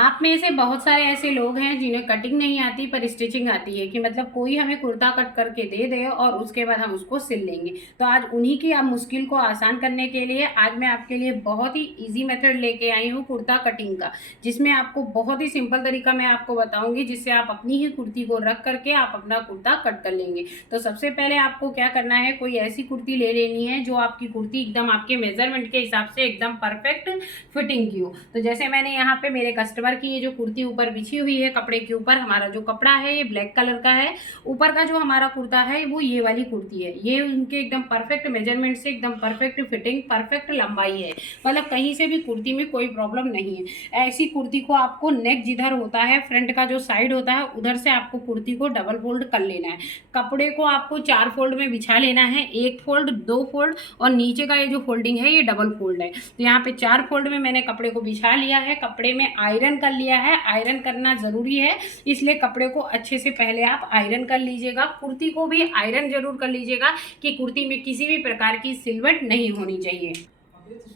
आप में से बहुत सारे ऐसे लोग हैं जिन्हें कटिंग नहीं आती पर स्टिचिंग आती है, कि मतलब कोई हमें कुर्ता कट करके दे दे और उसके बाद हम उसको सिल लेंगे। तो आज उन्हीं की आप मुश्किल को आसान करने के लिए आज मैं आपके लिए बहुत ही इजी मेथड लेके आई हूँ कुर्ता कटिंग का, जिसमें आपको बहुत ही सिंपल तरीका मैं आपको बताऊंगी, जिससे आप अपनी ही कुर्ती को रख करके आप अपना कुर्ता कट कर लेंगे। तो सबसे पहले आपको क्या करना है, कोई ऐसी कुर्ती ले लेनी है जो आपकी कुर्ती एकदम आपके मेजरमेंट के हिसाब से एकदम परफेक्ट फिटिंग की हो। तो जैसे मैंने यहाँ पे मेरे कस्टमर की ये जो कुर्ती ऊपर बिछी हुई है कपड़े के ऊपर, हमारा जो कपड़ा है ये ब्लैक कलर का है, ऊपर का जो हमारा कुर्ता है वो ये वाली कुर्ती है, ये उनके एकदम परफेक्ट मेजरमेंट से एकदम परफेक्ट फिटिंग परफेक्ट लंबाई है, मतलब कहीं से भी कुर्ती में कोई प्रॉब्लम नहीं है। ऐसी कुर्ती को आपको नेक जिधर होता है, फ्रंट का जो साइड होता है उधर से आपको कुर्ती को डबल फोल्ड कर लेना है। कपड़े को आपको 4 फोल्ड में बिछा लेना है, 1 फोल्ड, 2 फोल्ड और नीचे का ये जो फोल्डिंग है ये डबल फोल्ड है। तो यहाँ पे 4 फोल्ड में मैंने कपड़े को बिछा लिया है, कपड़े में आयरन कर लिया है। आयरन करना जरूरी है, इसलिए कपड़े को अच्छे से पहले आप आयरन कर लीजिएगा। कुर्ती को भी आयरन जरूर कर लीजिएगा कि कुर्ती में किसी भी प्रकार की सिलवट नहीं होनी चाहिए।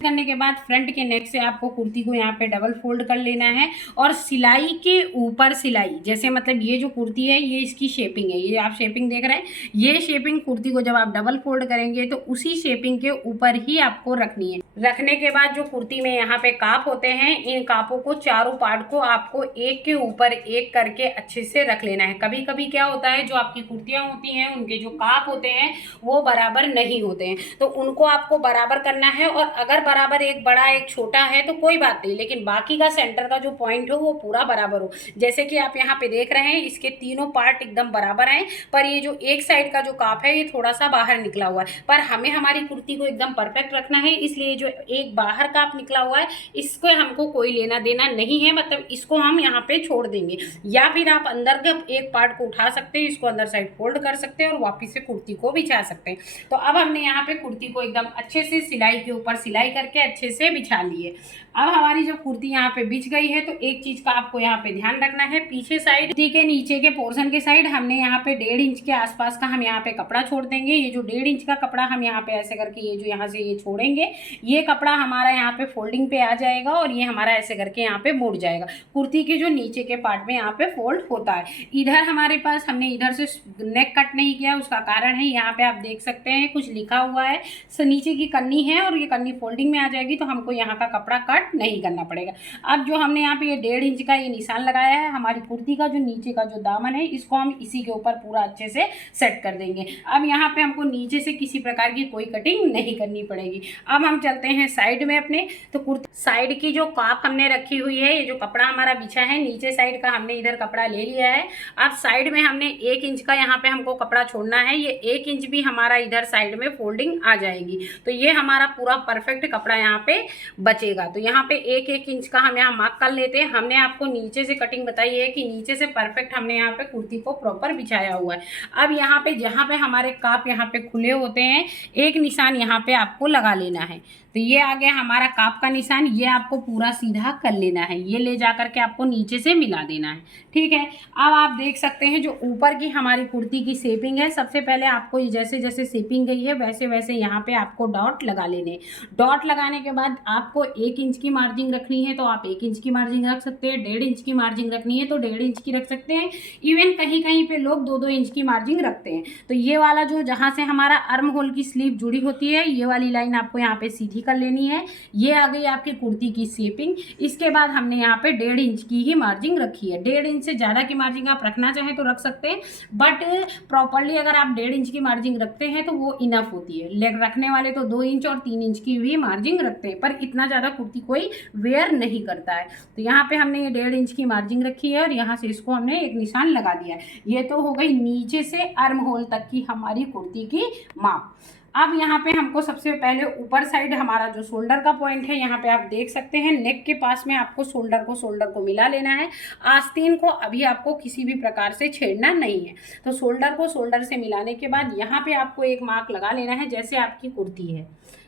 करने के बाद फ्रंट के नेक से आपको कुर्ती को यहाँ पे डबल फोल्ड कर लेना है और सिलाई के ऊपर सिलाई, जैसे मतलब ये जो कुर्ती है ये इसकी शेपिंग है, ये आप शेपिंग देख रहे हैं, ये शेपिंग कुर्ती को जब आप डबल फोल्ड करेंगे तो उसी शेपिंग के ऊपर ही आपको रखनी है। रखने के बाद जो कुर्ती में यहाँ पे काप होते हैं, इन कापों को चारों पार्ट को आपको एक के ऊपर एक करके अच्छे से रख लेना है। कभी कभी क्या होता है, जो आपकी कुर्तियां होती हैं उनके जो काप होते हैं वो बराबर नहीं होते हैं, तो उनको आपको बराबर करना है। और अगर बराबर एक बड़ा एक छोटा है तो कोई बात नहीं, लेकिन बाकी का सेंटर का जो पॉइंट हो वो पूरा बराबर हो। जैसे कि आप यहाँ पे देख रहे हैं इसके तीनों पार्ट एकदम बराबर हैं, पर ये जो एक साइड का जो काप है ये थोड़ा सा बाहर निकला हुआ है। पर हमें हमारी कुर्ती को एकदम परफेक्ट रखना है, इसलिए जो एक बाहर काप निकला हुआ है इसको हमको कोई लेना देना नहीं है, मतलब इसको हम यहाँ पे छोड़ देंगे। या फिर आप अंदर के एक पार्ट को उठा सकते हैं, इसको अंदर साइड फोल्ड कर सकते हैं और वापिस से कुर्ती को बिछा सकते हैं। तो अब हमने यहाँ पे कुर्ती को एकदम अच्छे से सिलाई के ऊपर सिलाई करके अच्छे से बिछा लिए। अब हमारी जो कुर्ती यहाँ पे बिछ गई है, तो एक चीज का आपको यहाँ पे ध्यान रखना है, पीछे साइड कुर्ती के नीचे के पोर्शन के साइड हमने यहाँ पे 1.5 इंच के आसपास का हम यहाँ पे कपड़ा छोड़ देंगे। ये जो 1.5 इंच का कपड़ा हम यहाँ पे ऐसे करके ये जो यहाँ से ये छोड़ेंगे, ये कपड़ा हमारा यहाँ पे फोल्डिंग पे आ जाएगा और ये हमारा ऐसे करके यहाँ पे मुड़ जाएगा। कुर्ती के जो नीचे के पार्ट में यहाँ पे फोल्ड होता है। इधर हमारे पास हमने इधर से नेक कट नहीं किया, उसका कारण है यहाँ पे आप देख सकते हैं कुछ लिखा हुआ है, नीचे की कन्नी है और ये कन्नी फोल्डिंग में आ जाएगी, तो हमको यहाँ का कपड़ा कट नहीं करना पड़ेगा। अब जो हमने यहाँ पे ये 1.5 इंच का ये निशान लगाया है, हमारी कुर्ती का जो नीचे का जो दामन है इसको हम इसी के ऊपर पूरा अच्छे से सेट कर देंगे। अब यहाँ पे हमको नीचे से किसी प्रकार की कोई कटिंग नहीं करनी पड़ेगी। अब हम चलते हैं साइड में अपने, तो कुर्ती साइड की जो काप हमने रखी हुई है, ये जो कपड़ा हमारा बिछा है नीचे साइड का हमने इधर कपड़ा ले लिया है। अब साइड में हमने 1 इंच का यहाँ पे हमको कपड़ा छोड़ना है, ये 1 इंच भी हमारा इधर साइड में फोल्डिंग आ जाएगी, तो ये हमारा पूरा परफेक्ट कपड़ा यहाँ पे बचेगा। तो यहाँ पे 1-1 इंच का हम यहाँ मार्क कर लेते हैं। हमने आपको नीचे से कटिंग बताई है कि नीचे से परफेक्ट हमने यहाँ पे कुर्ती को प्रॉपर बिछाया हुआ है। अब यहाँ पे जहाँ पे हमारे काप यहाँ पे खुले होते हैं, एक निशान यहाँ पे आपको लगा लेना है। तो ये आ गया हमारा काप का निशान, ये आपको पूरा सीधा कर लेना है, ये ले जा करके आपको नीचे से मिला देना है। ठीक है, अब आप देख सकते हैं जो ऊपर की हमारी कुर्ती की शेपिंग है, सबसे पहले आपको जैसे जैसे शेपिंग गई है वैसे वैसे यहाँ पे आपको डॉट लगा लेने। डॉट लगाने के बाद आपको 1 इंच की मार्जिंग रखनी है तो आप 1 इंच की मार्जिंग रख सकते हैं, 1.5 इंच की मार्जिंग रखनी है तो 1.5 इंच की रख सकते हैं। इवन कहीं कहीं पे लोग 2-2 इंच की मार्जिंग रखते हैं। तो ये वाला जो जहाँ से हमारा आर्म होल की स्लीव जुड़ी होती है, ये वाली लाइन आपको यहाँ पे सीधी कर लेनी है। ये आ गई आपकी कुर्ती की शेपिंग। इसके बाद हमने यहाँ पे 1.5 इंच की ही मार्जिंग रखी है। 1.5 इंच से ज़्यादा की मार्जिंग आप रखना चाहें तो रख सकते हैं, बट प्रॉपरली अगर आप 1.5 इंच की मार्जिंग रखते हैं तो वो इनफ होती है। लेग रखने वाले तो 2 इंच और 3 इंच की भी मार्जिंग रखते हैं, पर इतना ज़्यादा कुर्ती कोई वेयर नहीं करता है। तो यहाँ पे हमने ये 1.5 इंच की मार्जिंग रखी है और यहाँ से इसको हमने एक निशान लगा दिया है। ये तो हो गई नीचे से आर्म होल तक की हमारी कुर्ती की माप। अब यहाँ पे हमको सबसे पहले ऊपर साइड हमारा जो शोल्डर का पॉइंट है, यहाँ पे आप देख सकते हैं नेक के पास में आपको शोल्डर को मिला लेना है। आस्तीन को अभी आपको किसी भी प्रकार से छेड़ना नहीं है। तो शोल्डर को शोल्डर से मिलाने के बाद यहाँ पे आपको एक मार्क लगा लेना है, जैसे आपकी कुर्ती है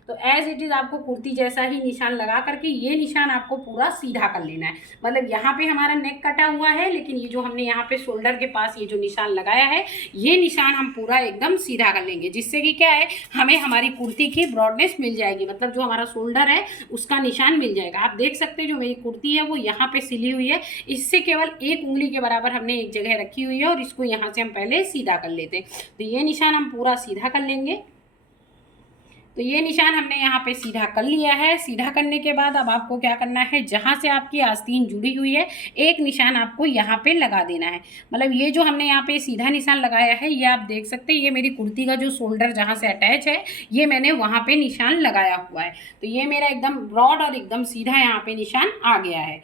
तो एज इट इज़ आपको कुर्ती जैसा ही निशान लगा करके ये निशान आपको पूरा सीधा कर लेना है। मतलब यहाँ पे हमारा नेक कटा हुआ है, लेकिन ये जो हमने यहाँ पे शोल्डर के पास ये जो निशान लगाया है, ये निशान हम पूरा एकदम सीधा कर लेंगे, जिससे कि क्या है, हमें हमारी कुर्ती की ब्रॉडनेस मिल जाएगी। मतलब जो हमारा शोल्डर है उसका निशान मिल जाएगा। आप देख सकते हैं जो मेरी कुर्ती है वो यहाँ पे सिली हुई है, इससे केवल 1 उंगली के बराबर हमने एक जगह रखी हुई है और इसको यहाँ से हम पहले सीधा कर लेते हैं। तो ये निशान हम पूरा सीधा कर लेंगे। तो ये निशान हमने यहाँ पे सीधा कर लिया है। सीधा करने के बाद अब आपको क्या करना है, जहाँ से आपकी आस्तीन जुड़ी हुई है एक निशान आपको यहाँ पे लगा देना है। मतलब ये जो हमने यहाँ पे सीधा निशान लगाया है, ये आप देख सकते हैं, ये मेरी कुर्ती का जो शोल्डर जहाँ से अटैच है ये मैंने वहाँ पे निशान लगाया हुआ है। तो ये मेरा एकदम ब्रॉड और एकदम सीधा यहाँ पे निशान आ गया है।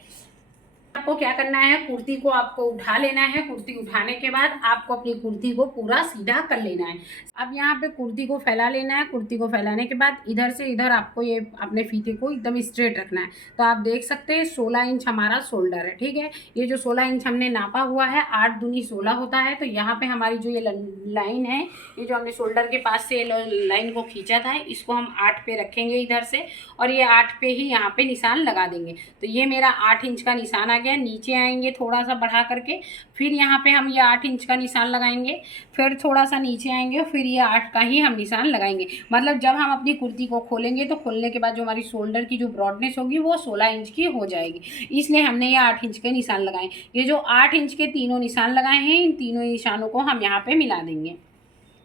आपको क्या करना है, कुर्ती को आपको उठा लेना है। कुर्ती उठाने के बाद आपको अपनी कुर्ती को पूरा सीधा कर लेना है। अब यहाँ पे कुर्ती को फैला लेना है। कुर्ती को फैलाने के बाद इधर से इधर आपको ये अपने फीते को एकदम स्ट्रेट रखना है। तो आप देख सकते हैं 16 इंच हमारा शोल्डर है, ठीक है। ये जो 16 इंच हमने नापा हुआ है, 8 दूनी 16 होता है। तो यहाँ पे हमारी जो ये लाइन है, ये जो हमने शोल्डर के पास से लाइन को खींचा था, इसको हम 8 पे रखेंगे इधर से, और ये 8 पे ही यहाँ पे निशान लगा देंगे। तो ये मेरा 8 इंच का निशान आ गया। नीचे आएंगे थोड़ा सा बढ़ा करके, फिर यहाँ पे हम ये 8 इंच का निशान लगाएंगे, फिर थोड़ा सा नीचे आएंगे, फिर ये 8 का ही हम निशान लगाएंगे। मतलब जब हम अपनी कुर्ती को खोलेंगे तो खोलने के बाद जो हमारी शोल्डर की जो ब्रॉडनेस होगी वो 16 इंच की हो जाएगी, इसलिए हमने ये 8 इंच के निशान लगाए। ये जो 8 इंच के तीनों निशान लगाए हैं, इन तीनों निशानों को हम यहाँ पे मिला देंगे।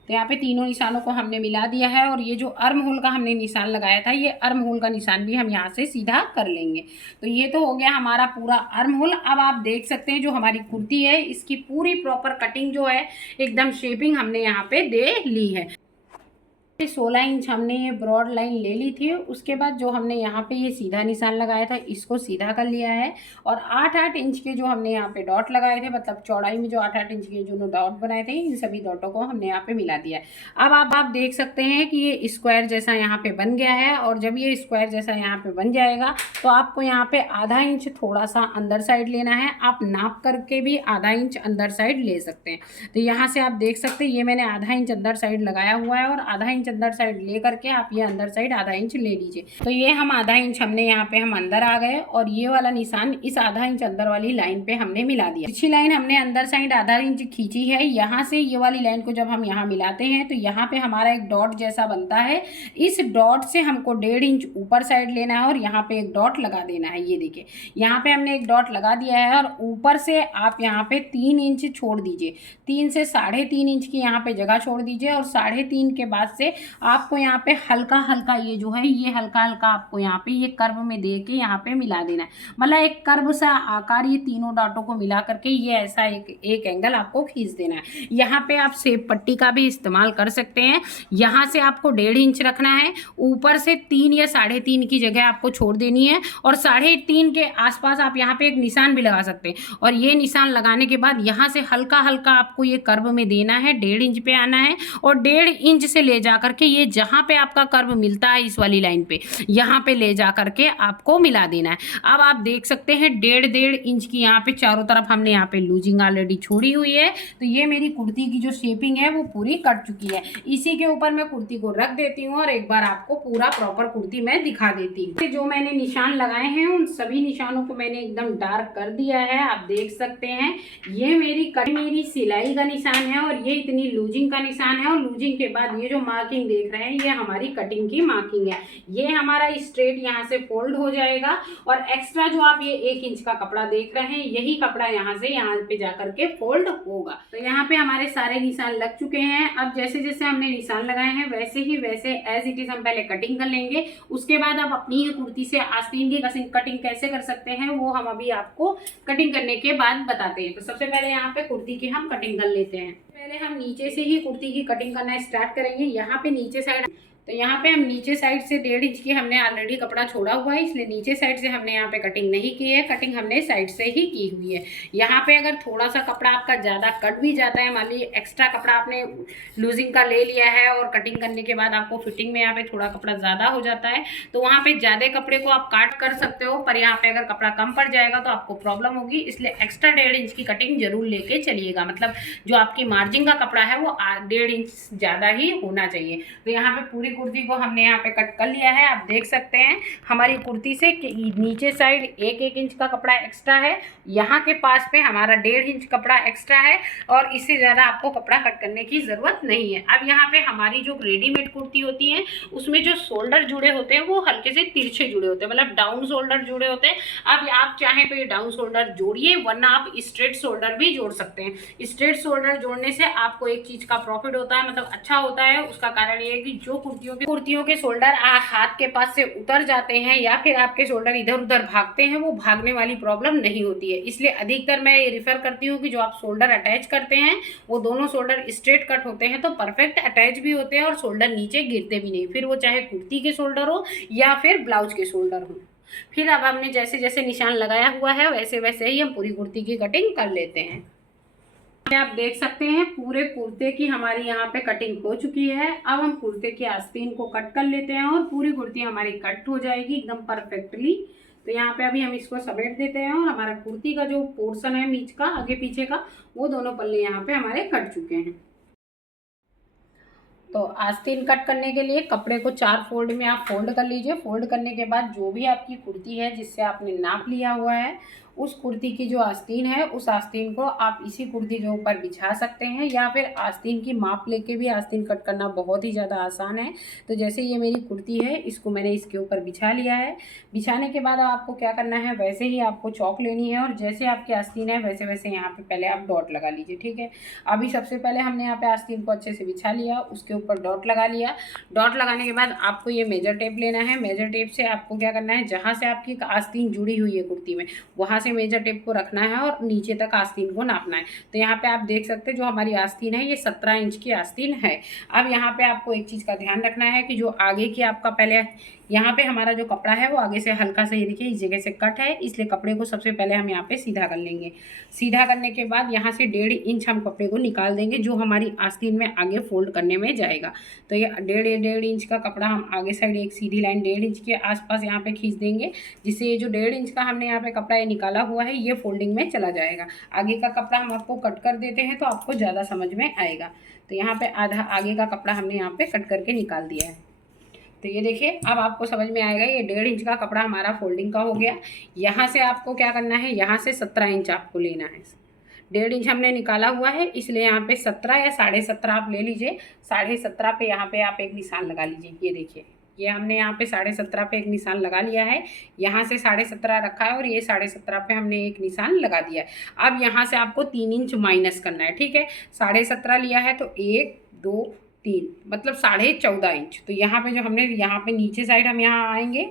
तो यहाँ पे तीनों निशानों को हमने मिला दिया है, और ये जो अर्म होल का हमने निशान लगाया था, ये अर्म होल का निशान भी हम यहाँ से सीधा कर लेंगे। तो ये तो हो गया हमारा पूरा अर्म होल। अब आप देख सकते हैं जो हमारी कुर्ती है, इसकी पूरी प्रॉपर कटिंग जो है, एकदम शेपिंग हमने यहाँ पे दे ली है। 16 इंच हमने ये ब्रॉड लाइन ले ली थी। उसके बाद जो हमने यहाँ पे ये सीधा निशान लगाया था, इसको सीधा कर लिया है, और 8-8 इंच के जो हमने यहाँ पे डॉट लगाए थे, मतलब चौड़ाई में जो 8-8 इंच के जो डॉट बनाए थे, इन सभी डॉटों को हमने यहाँ पे मिला दिया है। अब आप देख सकते हैं कि ये स्क्वायर जैसा यहाँ पे बन गया है, और जब ये स्क्वायर जैसा यहाँ पे बन जाएगा तो आपको यहाँ पे आधा इंच थोड़ा सा अंदर साइड लेना है। आप नाप करके भी आधा इंच अंदर साइड ले सकते हैं। तो यहाँ से आप देख सकते हैं ये मैंने आधा इंच अंदर साइड लगाया हुआ है, और आधा इंच अंदर साइड ले करके आप ये अंदर साइड आधा इंच ले लीजिए। तो ये हम आधा इंच हमने यहाँ पे हम अंदर आ गए, और ये वाला निशान इस आधा इंच अंदर वाली लाइन पे हमने मिला दिया। पिछली लाइन हमने अंदर साइड आधा इंच खींची है, यहाँ से ये वाली लाइन को जब हम यहाँ मिलाते हैं तो यहाँ पे हमारा एक डॉट जैसा बनता है। इस डॉट से हमको 1.5 इंच ऊपर साइड लेना है, और यहाँ पे एक डॉट लगा देना है। ये देखिए यहाँ पे हमने एक डॉट लगा दिया है, और ऊपर से आप यहाँ पे 3 इंच छोड़ दीजिए। 3 से 3.5 इंच की यहाँ पे जगह छोड़ दीजिए, और 3.5 के बाद से आपको यहाँ पे हल्का हल्का ये जो है, ये हल्का हल्का आपको यहाँ पे ये कर्व में दे के यहाँ पे मिला देना है। मतलब एक कर्व सा आकार ये तीनों डाटों को मिला करके ये ऐसा एक एंगल आपको खींच देना है। यहाँ पे आप सेब पट्टी का भी इस्तेमाल कर सकते हैं। यहाँ से आपको 1.5 इंच रखना है, ऊपर से 3 या 3.5 की जगह आपको छोड़ देनी है, और 3.5 के आसपास आप यहाँ पे एक निशान भी लगा सकते हैं। और ये निशान लगाने के बाद यहाँ से हल्का हल्का आपको ये कर्व में देना है, 1.5 इंच पे आना है, और 1.5 इंच से ले जा करके ये जहाँ पे आपका कर्व मिलता है इस वाली लाइन पे, यहाँ पे ले जा करके आपको मिला देना है। अब आप देख सकते हैं 1.5 इंच की यहाँ पे चारों तरफ हमने यहाँ पे लूजिंग ऑलरेडी छोड़ी हुई है। तो ये मेरी कुर्ती की जो शेपिंग है वो पूरी कट चुकी है। इसी के ऊपर मैं कुर्ती को रख देती हूँ, और एक बार आपको पूरा प्रॉपर कुर्ती मैं दिखा देती हूँ। जो मैंने निशान लगाए हैं उन सभी निशानों को मैंने एकदम डार्क कर दिया है। आप देख सकते हैं ये मेरी सिलाई का निशान है, और ये इतनी लूजिंग का निशान है, और लूजिंग के बाद ये जो मार्किंग देख रहे हैं ये हमारी कटिंग की मार्किंग है। ये हमारा स्ट्रेट यहाँ से फोल्ड हो जाएगा, और एक्स्ट्रा जो आप ये 1 इंच का कपड़ा देख रहे हैं, यही कपड़ा यहाँ से यहाँ पे जा करके फोल्ड होगा। तो यहाँ पे हमारे सारे निशान लग चुके हैं। अब जैसे जैसे हमने निशान लगाए हैं वैसे ही वैसे एज इट इज हम पहले कटिंग कर लेंगे। उसके बाद आप अपनी ही कुर्ती से आस्तीन की कटिंग कैसे कर सकते हैं वो हम अभी आपको कटिंग करने के बाद बताते हैं। तो सबसे पहले यहाँ पे कुर्ती की हम कटिंग कर लेते हैं। पहले हम नीचे से ही कुर्ती की कटिंग करना स्टार्ट करेंगे। यहाँ पे नीचे साइड, तो यहाँ पे हम नीचे साइड से 1.5 इंच की हमने ऑलरेडी कपड़ा छोड़ा हुआ है, इसलिए नीचे साइड से हमने यहाँ पे कटिंग नहीं की है। कटिंग हमने साइड से ही की हुई है। यहाँ पे अगर थोड़ा सा कपड़ा आपका ज़्यादा कट भी जाता है, मान लीजिए एक्स्ट्रा कपड़ा आपने लूजिंग का ले लिया है और कटिंग करने के बाद आपको फिटिंग में यहाँ पे थोड़ा कपड़ा ज़्यादा हो जाता है, तो वहाँ पे ज़्यादा कपड़े को आप काट कर सकते हो। पर यहाँ पे अगर कपड़ा कम पड़ जाएगा तो आपको प्रॉब्लम होगी, इसलिए एक्स्ट्रा 1.5 इंच की कटिंग जरूर लेके चलिएगा। मतलब जो आपकी मार्जिन का कपड़ा है वो 1.5 इंच ज़्यादा ही होना चाहिए। तो यहाँ पे पूरी कुर्ती को हमने यहाँ पे कट कर लिया है। आप देख सकते हैं हमारी कुर्ती से नीचे साइड 1-1 इंच का कपड़ा एक्स्ट्रा है, यहाँ के पास पे हमारा 1.5 इंच कपड़ा एक्स्ट्रा है और इससे ज़्यादा आपको कपड़ा कट करने की ज़रूरत नहीं है। अब यहाँ पे हमारी जो रेडीमेड कुर्ती होती है उसमें जो शोल्डर जुड़े होते हैं वो हल्के से तिरछे जुड़े होते हैं, मतलब डाउन शोल्डर जुड़े होते हैं। अब आप चाहें तो ये डाउन शोल्डर जोड़िए, वरना आप स्ट्रेट शोल्डर भी जोड़ सकते हैं। स्ट्रेट शोल्डर जोड़ने से आपको एक चीज़ का प्रॉफिट होता है, मतलब अच्छा होता है। उसका कारण ये है कि जो कुर्तियों के शोल्डर हाथ के पास से उतर जाते हैं या फिर आपके शोल्डर इधर उधर भागते हैं, वो भागने वाली प्रॉब्लम नहीं होती है। इसलिए अधिकतर मैं ये रिफर करती हूँ कि जो आप शोल्डर अटैच करते हैं वो दोनों शोल्डर स्ट्रेट कट होते हैं तो परफेक्ट अटैच भी होते हैं और शोल्डर नीचे गिरते भी नहीं, फिर वो चाहे कुर्ती के शोल्डर हो या फिर ब्लाउज के शोल्डर हो। फिर अब हमने जैसे जैसे निशान लगाया हुआ है वैसे वैसे ही हम पूरी कुर्ती की कटिंग कर लेते हैं। आप देख सकते हैं पूरे कुर्ते की हमारी यहाँ पे कटिंग हो चुकी है। अब हम कुर्ते की आस्तीन को कट कर लेते हैं और पूरी कुर्ती हमारी कट हो जाएगी एकदम परफेक्टली। तो यहाँ पे अभी हम इसको समेट देते हैं और हमारा कुर्ती का जो पोर्शन है बीच का आगे पीछे का, वो दोनों पल्ले यहाँ पे हमारे कट चुके हैं। तो आस्तीन कट करने के लिए कपड़े को 4 फोल्ड में आप फोल्ड कर लीजिए। फोल्ड करने के बाद जो भी आपकी कुर्ती है जिससे आपने नाप लिया हुआ है उस कुर्ती की जो आस्तीन है उस आस्तीन को आप इसी कुर्ती के ऊपर बिछा सकते हैं, या फिर आस्तीन की माप लेके भी आस्तीन कट करना बहुत ही ज़्यादा आसान है। तो जैसे ये मेरी कुर्ती है इसको मैंने इसके ऊपर बिछा लिया है। बिछाने के बाद आपको क्या करना है, वैसे ही आपको चौक लेनी है और जैसे आपकी आस्तीन है वैसे वैसे यहाँ पे पहले आप डॉट लगा लीजिए। ठीक है, अभी सबसे पहले हमने यहाँ पे आस्तीन को अच्छे से बिछा लिया, उसके ऊपर डॉट लगा लिया। डॉट लगाने के बाद आपको ये मेजर टेप लेना है। मेजर टेप से आपको क्या करना है, जहाँ से आपकी आस्तीन जुड़ी हुई है कुर्ती में वहाँ से मेजर टेप को रखना है और नीचे तक आस्तीन को नापना है। तो यहाँ पे आप देख सकते हैं जो हमारी आस्तीन है ये 17 इंच की आस्तीन है। अब यहाँ पे आपको एक चीज़ का ध्यान रखना है कि जो आगे की आपका पहले यहाँ पे हमारा जो कपड़ा है वो आगे से हल्का सा, ये देखिए इस जगह से कट है, इसलिए कपड़े को सबसे पहले हम यहाँ पे सीधा कर लेंगे। सीधा करने के बाद यहाँ से 1.5 इंच हम कपड़े को निकाल देंगे जो हमारी आस्तीन में आगे फोल्ड करने में जाएगा। तो ये 1.5 इंच का कपड़ा हम आगे साइड एक सीधी लाइन 1.5 इंच के आसपास यहाँ पे खींच देंगे, जिससे ये जो 1.5 इंच का हमने यहाँ पे कपड़ा ये निकाला हुआ है ये फोल्डिंग में चला जाएगा। आगे का कपड़ा हम आपको कट कर देते हैं तो आपको ज़्यादा समझ में आएगा। तो यहाँ पे आधा आगे का कपड़ा हमने यहाँ पे कट करके निकाल दिया है। तो ये देखिए अब आपको समझ में आएगा, ये 1.5 इंच का कपड़ा हमारा फोल्डिंग का हो गया। यहाँ से आपको क्या करना है, यहाँ से 17 इंच आपको लेना है। 1.5 इंच हमने निकाला हुआ है, इसलिए यहाँ पे 17 या 17.5 आप ले लीजिए। 17.5 पे यहाँ पे आप एक निशान लगा लीजिए। ये देखिए ये हमने यहाँ पे 17.5 पे एक निशान लगा लिया है। यहाँ से 17.5 रखा है और ये 17.5 पे हमने एक निशान लगा दिया है। अब यहाँ से आपको 3 इंच माइनस करना है। ठीक है, 17.5 लिया है तो 1 2 3 मतलब 14.5 इंच। तो यहाँ पे जो हमने यहाँ पे नीचे साइड हम यहाँ आएंगे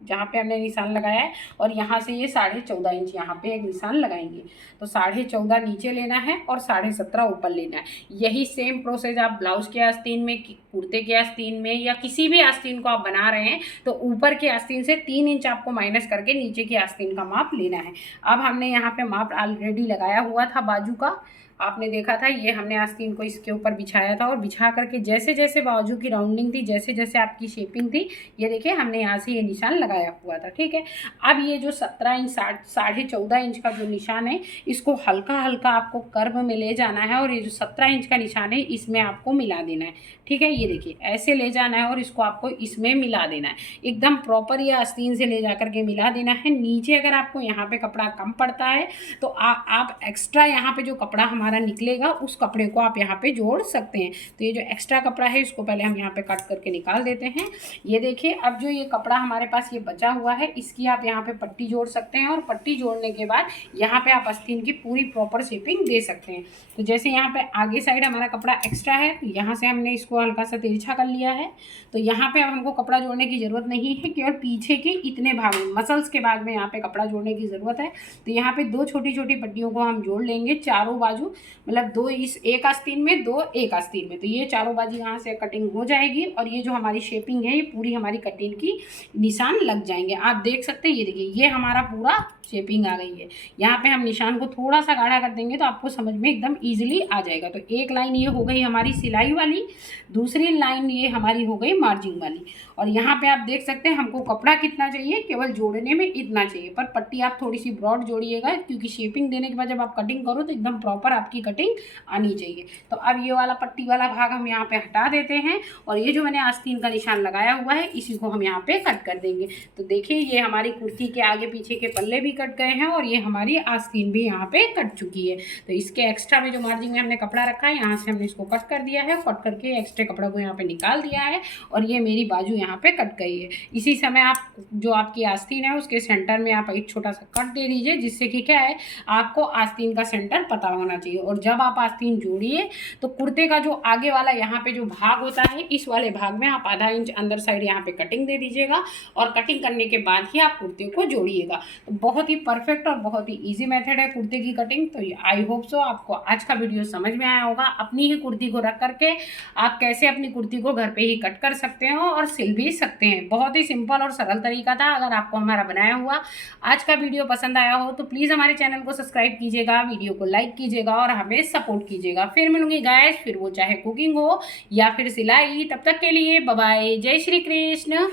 जहाँ पे हमने निशान लगाया है और यहाँ से ये 14.5 इंच यहाँ पे एक निशान लगाएंगे। तो 14.5 नीचे लेना है और 17.5 ऊपर लेना है। यही सेम प्रोसेस आप ब्लाउज के आस्तीन में, कुर्ते के आस्तीन में या किसी भी आस्तीन को आप बना रहे हैं तो ऊपर के आस्तीन से 3 इंच आपको माइनस करके नीचे की आस्तीन का माप लेना है। अब हमने यहाँ पे माप ऑलरेडी लगाया हुआ था बाजू का, आपने देखा था। ये हमने आस्तीन को इसके ऊपर बिछाया था और बिछा करके जैसे जैसे बाजू की राउंडिंग थी, जैसे जैसे आपकी शेपिंग थी, ये देखिए हमने यहाँ से ये निशान लगाया हुआ था। ठीक है, अब ये जो 17 इंच 14.5 इंच का जो निशान है इसको हल्का हल्का आपको कर्व में ले जाना है और ये जो 17 इंच का निशान है इसमें आपको मिला देना है। ठीक है, ये देखिए ऐसे ले जाना है और इसको आपको इसमें मिला देना है। एकदम प्रॉपर ये आस्तीन से ले जा करके मिला देना है। नीचे अगर आपको यहाँ पे कपड़ा कम पड़ता है तो आप एक्स्ट्रा यहाँ पे जो कपड़ा हमारा निकलेगा उस कपड़े को आप यहाँ पे जोड़ सकते हैं। तो ये जो एक्स्ट्रा कपड़ा है इसको पहले हम यहाँ पे कट करके निकाल देते हैं। ये देखिए अब जो ये कपड़ा हमारे पास ये बचा हुआ है इसकी आप यहाँ पे पट्टी जोड़ सकते हैं और पट्टी जोड़ने के बाद यहाँ पे आप आस्तीन की पूरी प्रॉपर शेपिंग दे सकते हैं। तो जैसे यहाँ पे आगे साइड हमारा कपड़ा एक्स्ट्रा है तो यहाँ से हमने इसको हल्का सा तिरछा कर लिया है। तो यहाँ पे अब हमको कपड़ा जोड़ने की ज़रूरत नहीं है, केवल पीछे के इतने भाग में मसल्स के भाग में यहाँ पे कपड़ा जोड़ने की ज़रूरत है। तो यहाँ पे 2 छोटी छोटी पट्टियों को हम जोड़ लेंगे चारों बाजू, मतलब 2 इस एक आस्तीन में 2 एक आस्तीन में। तो ये चारों बाजू यहाँ से कटिंग हो जाएगी और ये जो हमारी शेपिंग है ये पूरी हमारी कटिंग की निशान लग जाएंगे। आप देख सकते हैं, ये देखिए ये हमारा पूरा शेपिंग आ गई है। यहाँ पे हम निशान को थोड़ा सा गाढ़ा कर देंगे तो आपको समझ में एकदम ईजिली आ जाएगा। तो एक लाइन ये हो गई हमारी सिलाई वाली, दूसरी लाइन ये हमारी हो गई मार्जिंग वाली और यहाँ पे आप देख सकते हैं हमको कपड़ा कितना चाहिए, केवल जोड़ने में इतना चाहिए, पर पट्टी आप थोड़ी सी ब्रॉड जोड़िएगा क्योंकि शेपिंग देने के बाद जब आप कटिंग करो तो एकदम प्रॉपर आपकी कटिंग आनी चाहिए। तो अब ये वाला पट्टी वाला भाग हम यहाँ पे हटा देते हैं और ये जो मैंने आस्तीन का निशान लगाया हुआ है इसी को हम यहाँ पे कट कर देंगे। तो देखिए ये हमारी कुर्ती के आगे पीछे के पल्ले भी कट गए हैं और ये हमारी आस्तीन भी यहाँ पे कट चुकी है। तो इसके एक्स्ट्रा में जो मार्जिन में हमने कपड़ा रखा है यहाँ से हमने इसको कट कर दिया है, कट करके एक्स्ट्रा कपड़ा को यहाँ पे निकाल दिया है और ये मेरी बाजू यहाँ पे कट गई है। इसी समय आप जो आपकी आस्तीन है उसके सेंटर में आप एक छोटा सा कट दे दीजिए, जिससे कि क्या है आपको आस्तीन का सेंटर पता होना चाहिए। और जब आप आस्तीन जोड़िए तो कुर्ते का जो आगे वाला यहाँ पे जो भाग होता है इस वाले भाग में आप आधा इंच अंदर साइड यहाँ पे कटिंग दे दीजिएगा और कटिंग करने के बाद ही आप कुर्ते को जोड़िएगा। तो बहुत ही परफेक्ट और बहुत ही ईजी मेथड है कुर्ते की कटिंग। तो आई होप सो आपको आज का वीडियो समझ में आया होगा। अपनी ही कुर्ती को रख करके आप कैसे अपनी कुर्ती को घर पे ही कट कर सकते हो और सिल भी सकते हैं। बहुत ही सिंपल और सरल तरीका था। अगर आपको हमारा बनाया हुआ आज का वीडियो पसंद आया हो तो प्लीज़ हमारे चैनल को सब्सक्राइब कीजिएगा, वीडियो को लाइक कीजिएगा और हमें सपोर्ट कीजिएगा। फिर मिलूंगी गाइस, फिर वो चाहे कुकिंग हो या फिर सिलाई। तब तक के लिए बाय बाय, जय श्री कृष्ण।